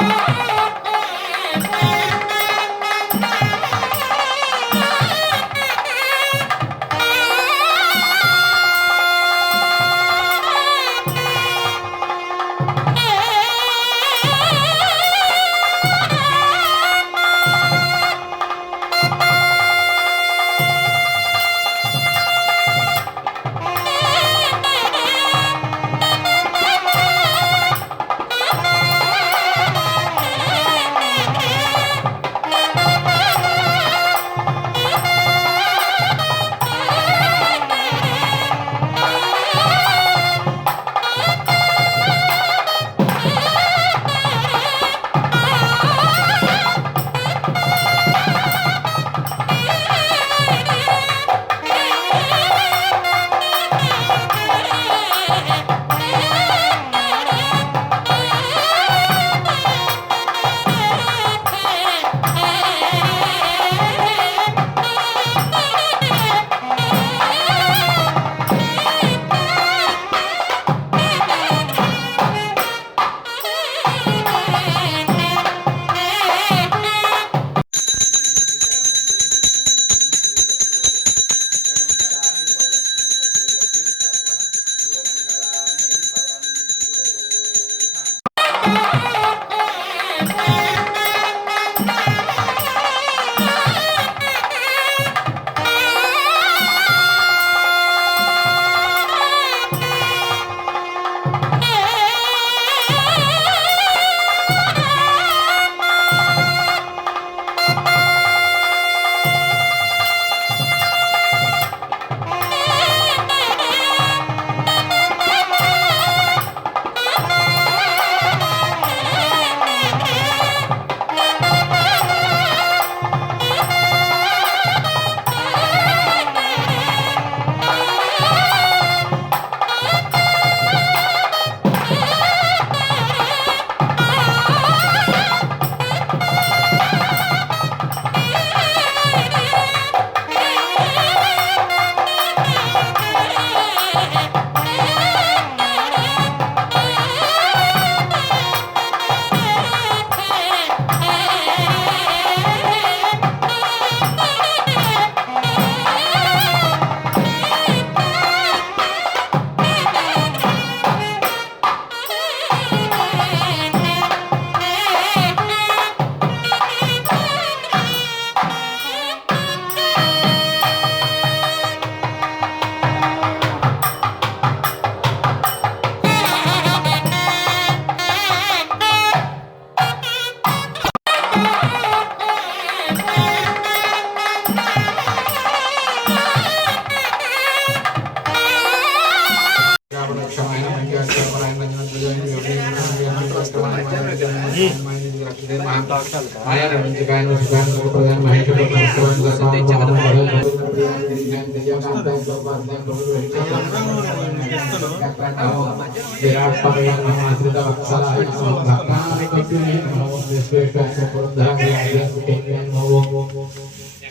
మహేశ్వరాయ నమః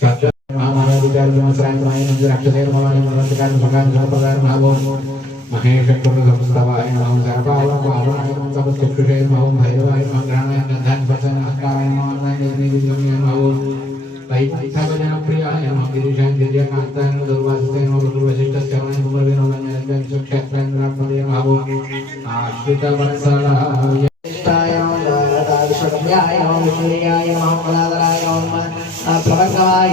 సర్వాయ నమః సమస్తక్షుషే నమః భైరవాయ నమః గ్రహణాయ గంధాన్ వచనాకారాయ నమః నైవేద్యాయ నమః వైకుంఠజనప్రియాయ నమః గిరిశాం గిర్యకాంతాయ నమః దుర్వాసుతే నమః దుర్వశిష్టశ్రవణాయ నమః వినోదన్యాయ సుక్షేత్రేంద్రాత్మదే నమః ఆశ్రితవత్సలాయ జ్యేష్ఠాయ నమః దారుషమ్యాయ నమః విష్ణుయాయ నమః ఫలాదరాయ నమః ప్రభంగవాయ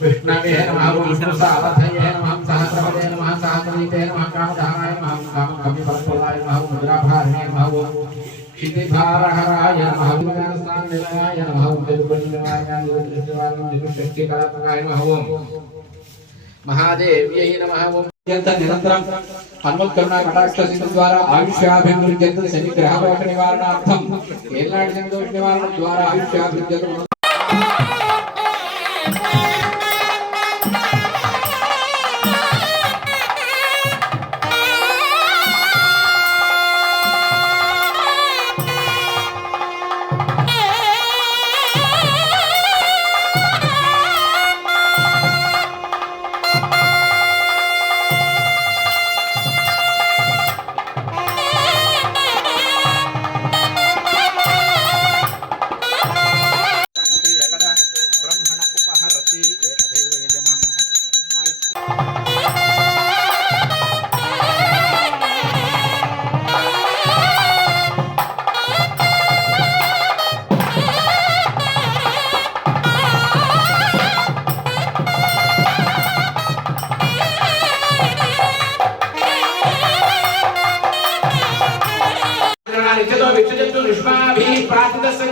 विष्णवे नमः पुरुषावधये नमः सहस्रपदे नमः सहस्रनीते नमः कामधाराय नमः कामकविपत्पदाय नमः मुद्राभारणे नमः क्षितिभारहराय नमः विज्ञानस्थाननिलयाय नमः उद्यमनिलयाय निरञ्जनवानं निरुशक्तिकलात्मकाय नमः ओम महादेव्यै नमः ओम निरन्तरम् हनुमत्करुणाकटाक्षद्वारा आयुष्याभिवृद्ध्यन्त शनिग्रहदोषनिवारणार्थम् एल्नाडिसन्दोषनिवारणद्वारा आयुष्याभिवृद्ध्यन्त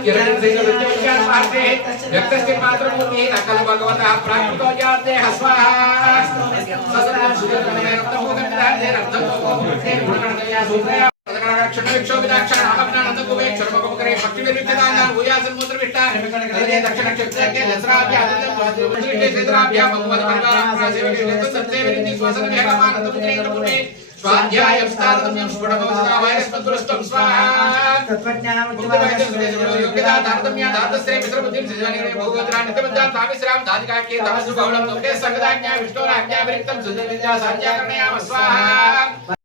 ప్రార్థితస్య కిరణసేన విద్యవిజ్ఞాన మార్గే వ్యక్తస్య మాత్రమూర్తి నకల భగవతః ప్రాకృతో జాతే स्वाध्यायं स्थानतम्यं स्फुटमवसता वैरस्मद्पुरस्त्वं स्वाहा तत्त्वज्ञानमुद्धिवादस्य सुरेशगुणयोग्यता तारतम्या धातस्रे मित्रबुद्धिं सृजनिगणे बहुगोत्रान् नित्यबद्धान् स्वामिश्रां तमसुकौलं लोके सङ्गदाज्ञा विष्णोराज्ञाभिरिक्तं सुजनिजा साज्ञाकरणयाम स्वाहा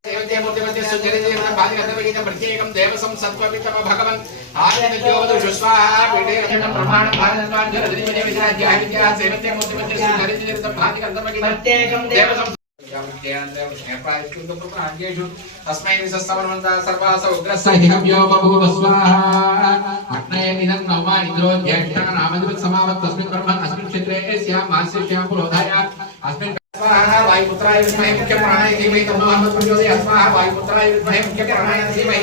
देवते मूर्तिमत्य सुजनिजीर्णं भागगतविहितं प्रत्येकं देवसं सत्त्वपितम भगवन् आदित्योवदुषु स्वाहा पीठे रचनं प्रमाणं भागत्वान् जरदिनिविराज्याहित्या सेवते मूर्तिमत्य सुजनिजीर्णं भागगतविहितं प्रत्येकं देवसं तस्मै विशस्तमनुमन्तः सर्वास उग्रसह्यं यो बभूव स्वाहा अग्नये निधं नौमा इन्द्रो ज्येष्ठा नामधिवत् समावत् तस्मिन् ब्रह्मन् अस्मिन् क्षेत्रे स्यां वास्यश्यां पुरोधाय अस्मिन् स्वाहा वायुपुत्राय विद्महे मुख्यप्राणाय धीमहि तन्नो हनुमत् प्रचोदयात् स्वाहा वायुपुत्राय विद्महे मुख्यप्राणाय धीमहि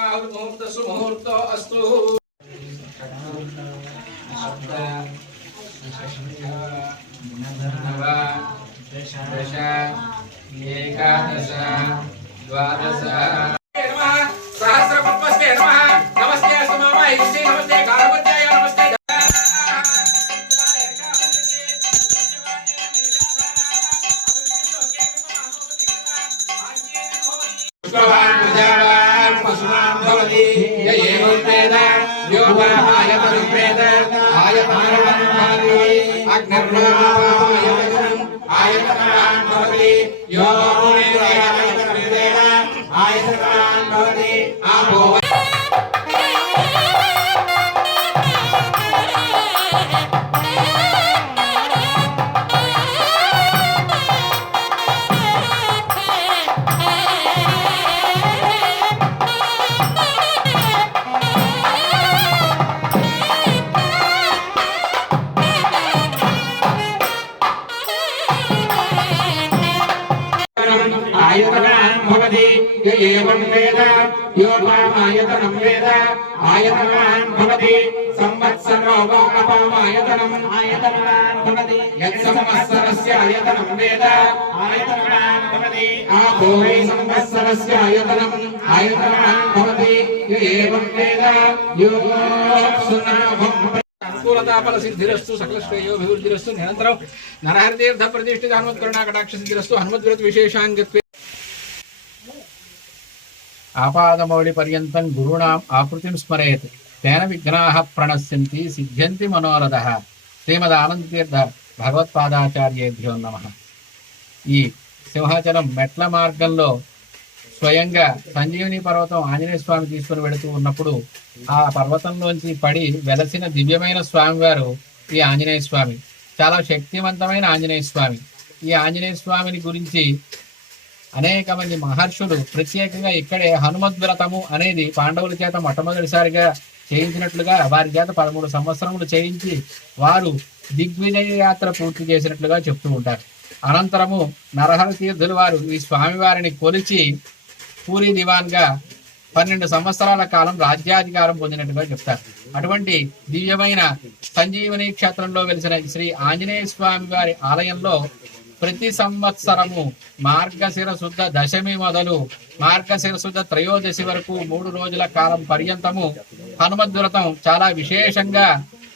मुहूर्त सुमुहूर्त अस्तु नव दश एकादश द्वादश सहस्रपद्मस्ते नमः नमस्ते अस्तु मम इष्टे नमस्ते गारपत्याय नमस्ते शुक्रवार पूजा ప్రచోదయాత్ స్వాహా వాయుపుత్రాయ విద్మహే ముఖ్య ప్రాణాయ ధీమహి తన్నో హనుమత్ ప్రచోదయాత్ స్వాహా వాయుపుత్రాయ విద్మహే ఆయతనాం భవతి ఏవం వేద యోపామాయతనం వేద ఆయతనాం భవతి సంవత్సరో వా అపామాయతనం భవతి యత్ సంవత్సరస్య ఆయతనం వేద ఆయతనాం భవతి ఆపో వై సంవత్సరస్య ఆయతనం ఆయతనాం భవతి ఏవం వేద యోగోత్సునాభం అనుకూలతాఫల సిద్ధిరస్తు సకల శ్రేయోభివృద్ధిరస్తు నిరంతరం నరహరితీర్థ ప్రతిష్ఠిత హనుమత్కరుణా కటాక్ష సిద్ధిరస్తు హనుమద్వ్రత విశేషాంగత్వే ఆపాదమౌళి పర్యంతం గురుణాం ఆకృతిం స్మరేత్. తేన విఘ్నాః ప్రణశ్యంతి సిద్ధ్యంతి మనోరథ. శ్రీమద్ ఆనందతీర్థ భగవత్పాదాచార్యేభ్యో నమ. ఈ సింహాచలం మెట్ల మార్గంలో స్వయంగా సంజీవిని పర్వతం ఆంజనేయ స్వామి తీసుకుని వెళుతూ ఉన్నప్పుడు ఆ పర్వతంలోంచి పడి వెలసిన దివ్యమైన స్వామివారు ఈ ఆంజనేయ స్వామి. చాలా శక్తివంతమైన ఆంజనేయ స్వామి. ఈ ఆంజనేయ స్వామిని గురించి అనేక మంది మహర్షులు ప్రత్యేకంగా ఇక్కడే హనుమద్వ్రతము అనేది పాండవుల చేత మొట్టమొదటిసారిగా చేయించినట్లుగా వారి చేత పదమూడు సంవత్సరములు చేయించి వారు దిగ్విజయ యాత్ర పూర్తి చేసినట్లుగా చెప్తూ ఉంటారు. అనంతరము నరహర తీర్థులు వారు ఈ స్వామివారిని కొలిచి పూరి దివాన్గా పన్నెండు సంవత్సరాల కాలం రాజ్యాధికారం పొందినట్టుగా చెప్తారు. అటువంటి దివ్యమైన సంజీవని క్షేత్రంలో వెలిసిన శ్రీ ఆంజనేయ స్వామి వారి ఆలయంలో ప్రతి సంవత్సరము మార్గశిర శుద్ధ దశమి మొదలు మార్గశిర శుద్ధ త్రయోదశి వరకు మూడు రోజుల కాలం పర్యంతము హనుమద్వ్రతం చాలా విశేషంగా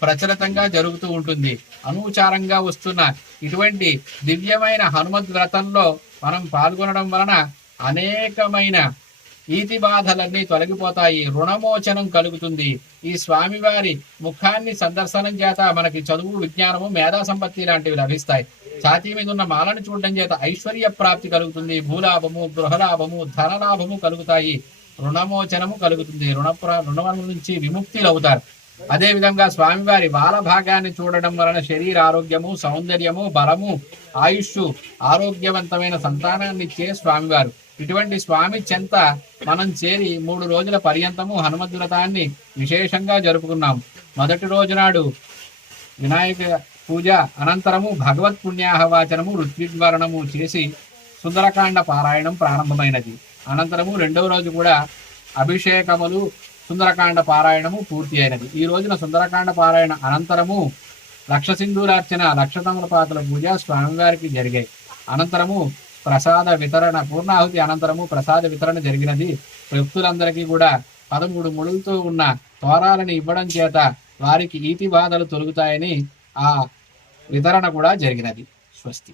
ప్రచలితంగా జరుగుతూ ఉంటుంది. అనూచారంగా వస్తున్న ఇటువంటి దివ్యమైన హనుమద్వ్రతంలో మనం పాల్గొనడం వలన అనేకమైన ఈతి బాధలన్నీ తొలగిపోతాయి రుణమోచనం కలుగుతుంది. ఈ స్వామివారి ముఖాన్ని సందర్శనం చేత మనకి చదువు విజ్ఞానము మేధా సంపత్తి లాంటివి లభిస్తాయి. ఛాతీ మీద ఉన్న మాలను చూడడం చేత ఐశ్వర్య ప్రాప్తి కలుగుతుంది భూలాభము గృహలాభము ధనలాభము కలుగుతాయి రుణమోచనము కలుగుతుంది రుణ రుణం నుంచి విముక్తులు అవుతారు అదే విధంగా స్వామివారి బాల భాగాన్ని చూడడం వలన శరీర ఆరోగ్యము సౌందర్యము బలము ఆయుష్ ఆరోగ్యవంతమైన సంతానాన్ని ఇచ్చే స్వామివారు. ఇటువంటి స్వామి చెంత మనం చేరి మూడు రోజుల పర్యంతము హనుమద్వ్రతాన్ని విశేషంగా జరుపుకున్నాం మొదటి రోజు నాడు వినాయక పూజ అనంతరము భగవత్ పుణ్యాహవాచనము ఋత్విగ్వరణము చేసి సుందరకాండ పారాయణం ప్రారంభమైనది. అనంతరము రెండవ రోజు కూడా అభిషేకములు సుందరకాండ పారాయణము పూర్తి అయినది. ఈ రోజున సుందరకాండ పారాయణ అనంతరము లక్ష సింధూరార్చన లక్ష తమలపాతుల పూజ స్వామివారికి జరిగాయి. అనంతరము ప్రసాద వితరణ పూర్ణాహుతి అనంతరము ప్రసాద వితరణ జరిగినది. భక్తులందరికీ కూడా పదమూడు ముడులతో ఉన్న త్వరాలను ఇవ్వడం చేత వారికి ఈతి బాధలు తొలుగుతాయని ఆ వితరణ కూడా జరిగినది. స్వస్తి.